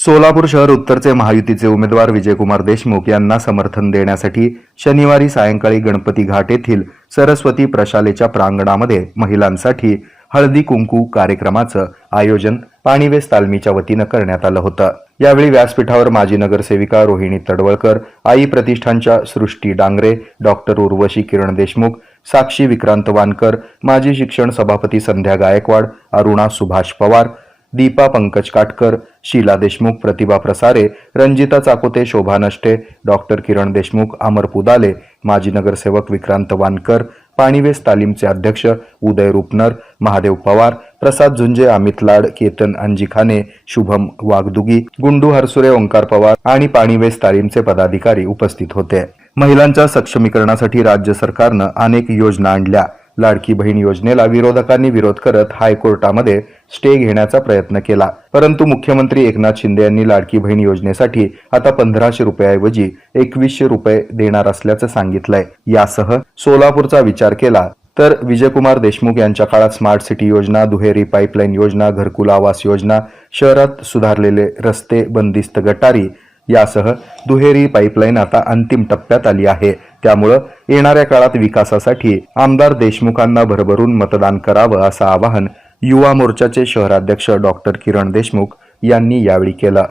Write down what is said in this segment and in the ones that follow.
सोलापूर शहर उत्तरचे महायुतीचे उमेदवार विजयकुमार देशमुख यांना समर्थन देण्यासाठी शनिवारी सायंकाळी गणपती घाट येथील सरस्वती प्रशालेच्या प्रांगणामध्ये महिलांसाठी हळदी कुंकू कार्यक्रमाचं आयोजन पाणीवेस तालमीच्या वतीनं करण्यात आलं होतं. यावेळी व्यासपीठावर माजी नगरसेविका रोहिणी तडवळकर आई प्रतिष्ठानच्या सृष्टी डांगरे डॉक्टर उर्वशी किरण देशमुख साक्षी विक्रांत वानकर माजी शिक्षण सभापती संध्या गायकवाड अरुणा सुभाष पवार दीपा पंकज काटकर शीला देशमुख प्रतिभा प्रसारे रंजिता चाकोते शोभा नष्टे डॉक्टर किरण देशमुख अमर पुदाले माजी नगरसेवक विक्रांत वानकर पाणीवेस तालीमचे अध्यक्ष उदय रुपनर महादेव पवार प्रसाद झुंजे अमित लाड केतन अंजिखाने शुभम वाघदुगी गुंडू हरसुरे ओंकार पवार आणि पाणीवेस तालीमचे पदाधिकारी उपस्थित होते. महिलांच्या सक्षमीकरणासाठी राज्य सरकारनं अनेक योजना आणल्या. लाडकी बहीण योजनेला विरोधकांनी विरोध करत हायकोर्टामध्ये स्टे घेण्याचा प्रयत्न केला. परंतु मुख्यमंत्री एकनाथ शिंदे यांनी लाडकी बहीण योजनेसाठी आता पंधराशे रुपयाऐवजी एकवीसशे रुपये देणार असल्याचं सांगितलंय. यासह सोलापूरचा विचार केला तर विजयकुमार देशमुख यांच्या काळात स्मार्ट सिटी योजना दुहेरी पाईपलाईन योजना घरकुल आवास योजना शहरात सुधारलेले रस्ते बंदिस्त गटारी यासह दुहेरी पाईपलाईन आता अंतिम टप्प्यात आली आहे. त्यामुळं येणाऱ्या काळात विकासासाठी आमदार देशमुखांना भरभरून मतदान करावं असं आवाहन युवा मोर्चाचे शहराध्यक्ष डॉक्टर किरण देशमुख यांनी यावेळी केलं.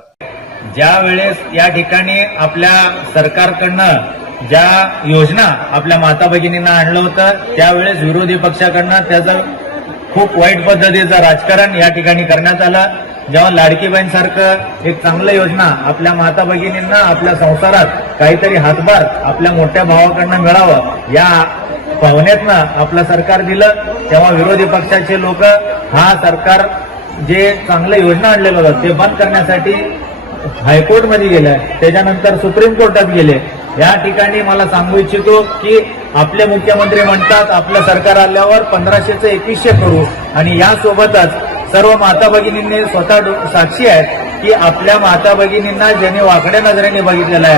ज्या वेळेस या ठिकाणी आपल्या सरकारकडनं ज्या योजना आपल्या माता भगिनींना आणलं होतं त्यावेळेस विरोधी पक्षाकडनं त्याचं खूप वाईट पद्धतीचं राजकारण या ठिकाणी करण्यात आलं. जेव्हा लाडकी बहीण सारखं एक चांगलं योजना आपल्या माता भगिनींना आपल्या संसारात काहीतरी हातभार आपल्या मोठ्या भावाकडनं मिळावं या भावनेतनं आपलं सरकार दिलं तेव्हा विरोधी पक्षाचे लोक हा सरकार जे चांगलं योजना आणलेलं होतं ते बंद करण्यासाठी हायकोर्टमध्ये गेलं त्याच्यानंतर सुप्रीम कोर्टात गेले. या ठिकाणी मला सांगू इच्छितो की आपले मुख्यमंत्री म्हणतात आपलं सरकार आल्यावर पंधराशेचं एकवीसशे करू. आणि यासोबतच सर्व माता भगिनींनी स्वतः डो- साक्षी आहेत की आपल्या माता भगिनींना ज्यांनी वाकड्या नजरेने बघितलेलं आहे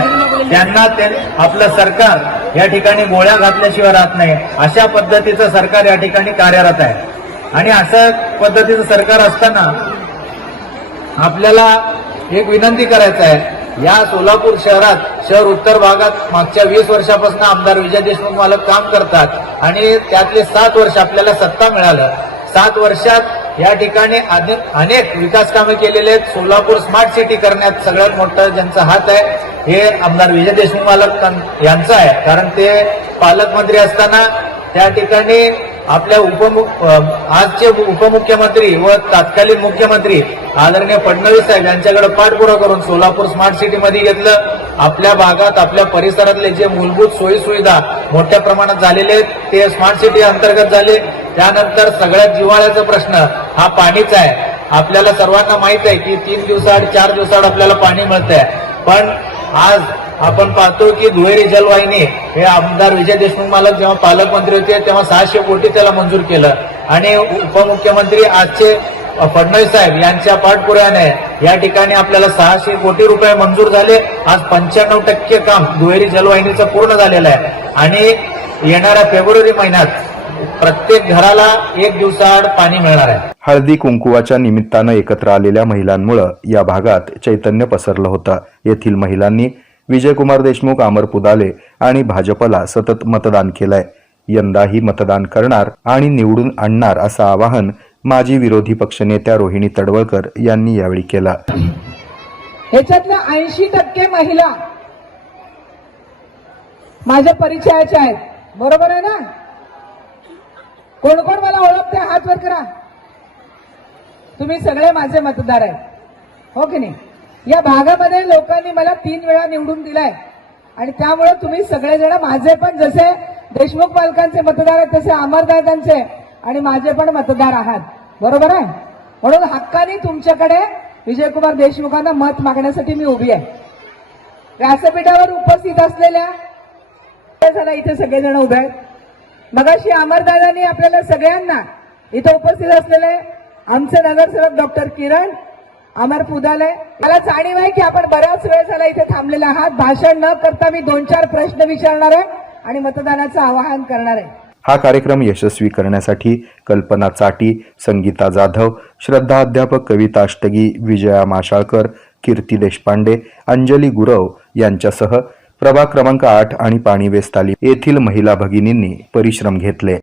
त्यांना ते आपलं सरकार या ठिकाणी गोळ्या घातल्याशिवाय राहत नाही. अशा पद्धतीचं सरकार या ठिकाणी कार्यरत आहे. आणि असं पद्धतीचं सरकार असताना आपल्याला एक विनंती करायचं आहे. या सोलापूर शहरात शहर उत्तर भागात मागच्या वीस वर्षापासून आमदार विजय देशमुख मालक काम करतात. आणि त्यातले सात वर्ष आपल्याला सत्ता मिळालं. सात वर्षात या ठिकाणी अनेक विकास कामे केलेले आहेत. सोलापूर स्मार्ट सिटी करण्यात सगळ्यात मोठं ज्यांचा हात आहे हे आमदार विजय देशमुख मालक यांचा आहे. कारण ते पालकमंत्री असताना त्या ठिकाणी आपल्या उपमु आजचे उपमुख्यमंत्री व तत्कालीन मुख्यमंत्री आदरणीय फडणवीस साहेब यांच्याकडे पाठपुरावा करून सोलापूर स्मार्ट सिटीमध्ये घेतलं. आपल्या भागात आपल्या परिसरातले जे मूलभूत सोयीसुविधा मोठ्या प्रमाणात झालेले आहेत ते स्मार्ट सिटी अंतर्गत झाले. त्यानंतर सगळ्यात जिव्हाळ्याचा प्रश्न हा पाणीचा आहे. आपल्याला सर्वांना माहीत आहे की तीन दिवसाआड चार दिवसाआड आपल्याला पाणी मिळतंय. पण आज आपण पाहतो की दुहेरी जलवाहिनी हे आमदार विजय देशमुख मालक जेव्हा पालकमंत्री होते तेव्हा सहाशे कोटी त्याला मंजूर केलं. आणि उपमुख्यमंत्री आजचे फडणवीस साहेब यांच्या पाठपुराने या ठिकाणी आपल्याला सहाशे कोटी रुपये मंजूर झाले. आज पंच्याण्णव टक्के काम दुहेरी जलवाहिनीचं पूर्ण झालेलं आहे. आणि येणाऱ्या फेब्रुवारी महिन्यात प्रत्येक घराला एक दिवसाआड पाणी मिळणार आहे. हळदी कुंकुवाच्या निमित्तानं एकत्र आलेल्या महिलांमुळं या भागात चैतन्य पसरलं होतं. येथील महिलांनी विजयकुमार देशमुख अमर पुदाले आणि भाजपला सतत मतदान केलंय. यंदाही मतदान करणार आणि निवडून आणणार असं आवाहन माजी विरोधी पक्षनेत्या रोहिणी तडवळकर यांनी यावेळी केलं. ह्याच्यातल्या ऐंशी टक्के महिला माझ्या परिचयाच्या आहेत. बरोबर आहे ना? कोण कोण मला ओळखते हात वर करा. तुम्ही सगळे माझे मतदार आहेत. हो की नाही? या भागामध्ये लोकांनी मला तीन वेळा निवडून दिलाय. आणि त्यामुळे तुम्ही सगळेजण माझे पण जसे देशमुख पालकांचे मतदार आहेत तसे अमरदादांचे आणि माझे पण मतदार आहात. बरोबर आहे? म्हणून हक्काने तुमच्याकडे विजयकुमार देशमुखांना मत मागण्यासाठी मी उभी आहे. व्यासपीठावर उपस्थित असलेल्या झाला इथे सगळेजण उभे आहेत. मगाशी अमरदादांनी आपल्याला सगळ्यांना इथं उपस्थित असलेले आमचे नगरसेवक डॉक्टर किरण अमर पुदाले मला जाणीव आहे की आपण बराच वेळ झाला इथे थांबलेला आहात. भाषण न करता मी दोन चार प्रश्न विचारणार आहे आणि मतदानाचं आवाहन करणार आहे. हा कार्यक्रम यशस्वी करण्यासाठी कल्पना चाटी संगीता जाधव श्रद्धा अध्यापक कविता अष्टगी विजया माशाळकर कीर्ती देशपांडे अंजली गुरव यांच्यासह प्रभाग क्रमांक आठ आणि पाणी वेस्ताली येथील महिला भगिनींनी परिश्रम घेतले.